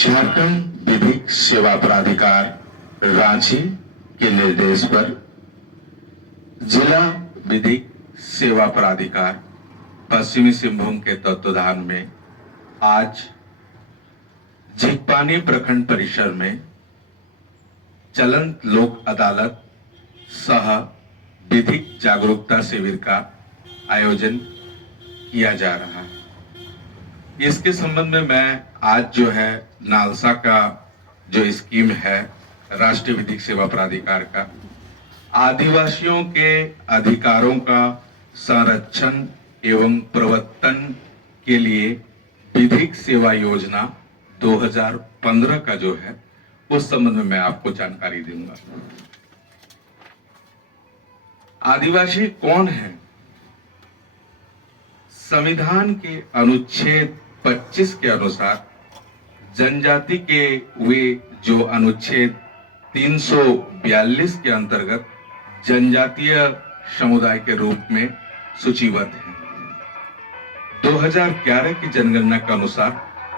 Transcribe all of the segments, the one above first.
झारखंड विधिक सेवा प्राधिकार रांची के निर्देश पर जिला विधिक सेवा प्राधिकार पश्चिमी सिंहभूम के तत्वाधान में आज झिकपानी प्रखंड परिसर में चलंत लोक अदालत सह विधिक जागरूकता शिविर का आयोजन किया जा रहा है। इसके संबंध में मैं आज जो है नालसा का जो स्कीम है राष्ट्रीय विधिक सेवा प्राधिकार का आदिवासियों के अधिकारों का संरक्षण एवं प्रवर्तन के लिए विधिक सेवा योजना 2015 का जो है उस संबंध में मैं आपको जानकारी दूंगा। आदिवासी कौन है? संविधान के अनुच्छेद 25 के अनुसार जनजाति के वे जो अनुच्छेद 342 के अंतर्गत जनजातीय समुदाय के रूप में सूचीबद्ध है। 2011 की जनगणना के अनुसार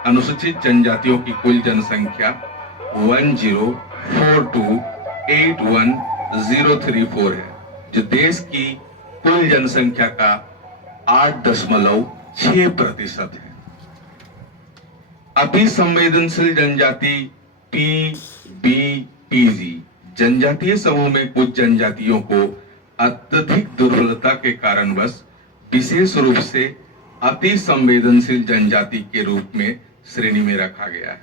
अनुसूचित जनजातियों की कुल जनसंख्या 104281,034 है, जो देश की कुल जनसंख्या का 8.6% है। अति संवेदनशील जनजाति PBPG जनजातीय समूह में कुछ जनजातियों को अत्यधिक दुर्बलता के कारणवश विशेष रूप से अति संवेदनशील जनजाति के रूप में श्रेणी में रखा गया है।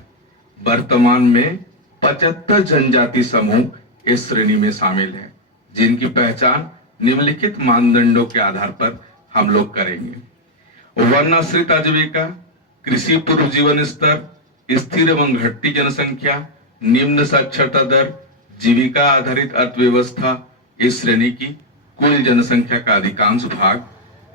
वर्तमान में 75 जनजाति समूह इस श्रेणी में शामिल है, जिनकी पहचान निम्नलिखित मानदंडों के आधार पर हम लोग करेंगे। वर्ण आश्रित आजीविका, कृषि पूर्व जीवन स्तर, स्थिर एवं घटती जनसंख्या, निम्न साक्षरता दर, जीविका आधारित अर्थव्यवस्था। इस श्रेणी की कुल जनसंख्या का अधिकांश भाग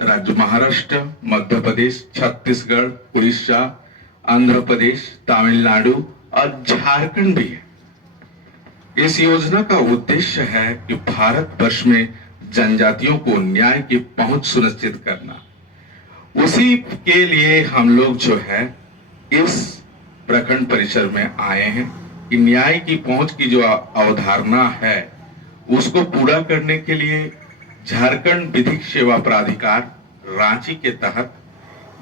राज्य महाराष्ट्र, मध्य प्रदेश, छत्तीसगढ़, उड़ीसा, आंध्र प्रदेश, तमिलनाडु और झारखंड भी है। इस योजना का उद्देश्य है कि भारत वर्ष में जनजातियों को न्याय की पहुंच सुनिश्चित करना। उसी के लिए हम लोग जो है इस प्रखंड परिसर में आए हैं कि न्याय की पहुंच की जो अवधारणा है उसको पूरा करने के लिए झारखंड विधिक सेवा प्राधिकार रांची के तहत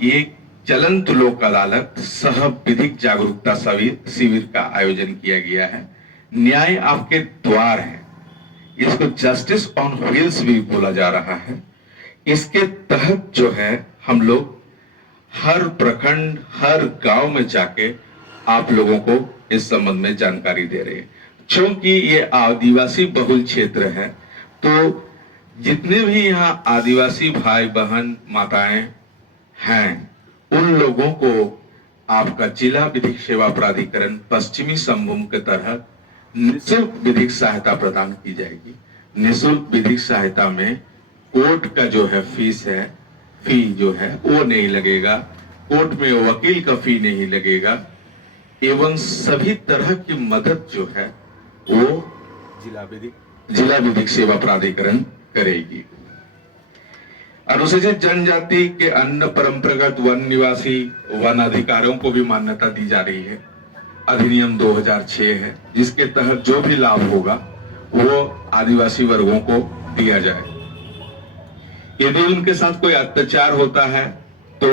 एक चलंत लोक अदालत सह विधिक जागरूकता शिविर का आयोजन किया गया है। न्याय आपके द्वार है, इसको जस्टिस ऑन व्हील्स भी बोला जा रहा है। इसके तहत जो है हम लोग हर प्रखंड, हर गांव में जाके आप लोगों को इस संबंध में जानकारी दे रहे हैं। क्योंकि ये आदिवासी बहुल क्षेत्र है, तो जितने भी यहाँ आदिवासी भाई बहन माताएं हैं उन लोगों को आपका जिला विधिक सेवा प्राधिकरण पश्चिमी सिंहभूम के तहत निःशुल्क विधिक सहायता प्रदान की जाएगी। निःशुल्क विधिक सहायता में कोर्ट का जो है फी जो है वो नहीं लगेगा, कोर्ट में वकील का फी नहीं लगेगा, एवं सभी तरह की मदद जो है वो जिला विधिक सेवा प्राधिकरण करेगी। अनुसूचित जनजाति के अन्य परंपरागत वन निवासी वन अधिकारों को भी मान्यता दी जा रही है। अधिनियम 2006 है, जिसके तहत जो भी लाभ होगा वो आदिवासी वर्गों को दिया जाए। यदि उनके साथ कोई अत्याचार होता है तो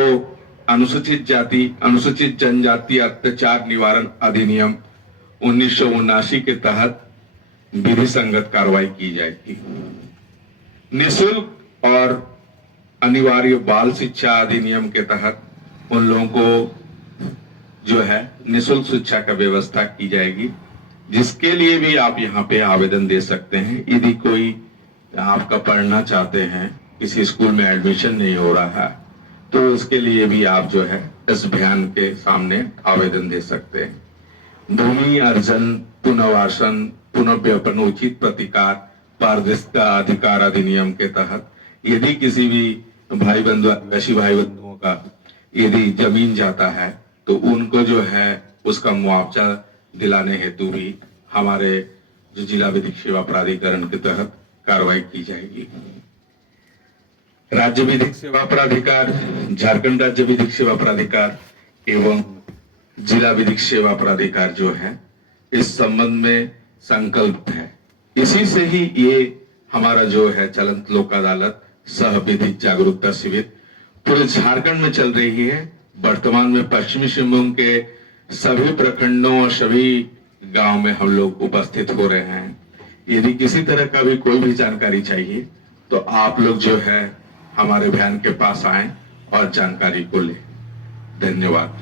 अनुसूचित जनजाति अत्याचार निवारण अधिनियम 1979 के तहत विधि संगत कार्रवाई की जाएगी। निःशुल्क और अनिवार्य बाल शिक्षा अधिनियम के तहत उन लोगों को जो है निःशुल्क शिक्षा का व्यवस्था की जाएगी, जिसके लिए भी आप यहाँ पे आवेदन दे सकते हैं। यदि कोई आपका पढ़ना चाहते हैं, किसी स्कूल में एडमिशन नहीं हो रहा है, तो उसके लिए भी आप जो है इस अभियान के सामने आवेदन दे सकते हैं। भूमि अर्जन, पुनर्वासन, पुनर्व्यपन, उचित प्रतिकार, पारदर्शिता अधिकार अधिनियम के तहत यदि किसी भी आदिवासी भाई बंधुओं का यदि जमीन जाता है तो उनको जो है उसका मुआवजा दिलाने हेतु भी हमारे जो जिला विधिक सेवा प्राधिकरण के तहत कार्रवाई की जाएगी। राज्य विधिक सेवा प्राधिकार, झारखंड राज्य विधिक सेवा प्राधिकार एवं जिला विधिक सेवा प्राधिकार जो है इस संबंध में संकल्प है। इसी से ही ये हमारा जो है चलंत लोक अदालत सह विधिक जागरूकता शिविर पूरे झारखंड में चल रही है। वर्तमान में पश्चिमी सिंहभूम के सभी प्रखंडों और सभी गांव में हम लोग उपस्थित हो रहे हैं। यदि किसी तरह का भी कोई भी जानकारी चाहिए तो आप लोग जो है हमारे बयान के पास आए और जानकारी को लें। धन्यवाद।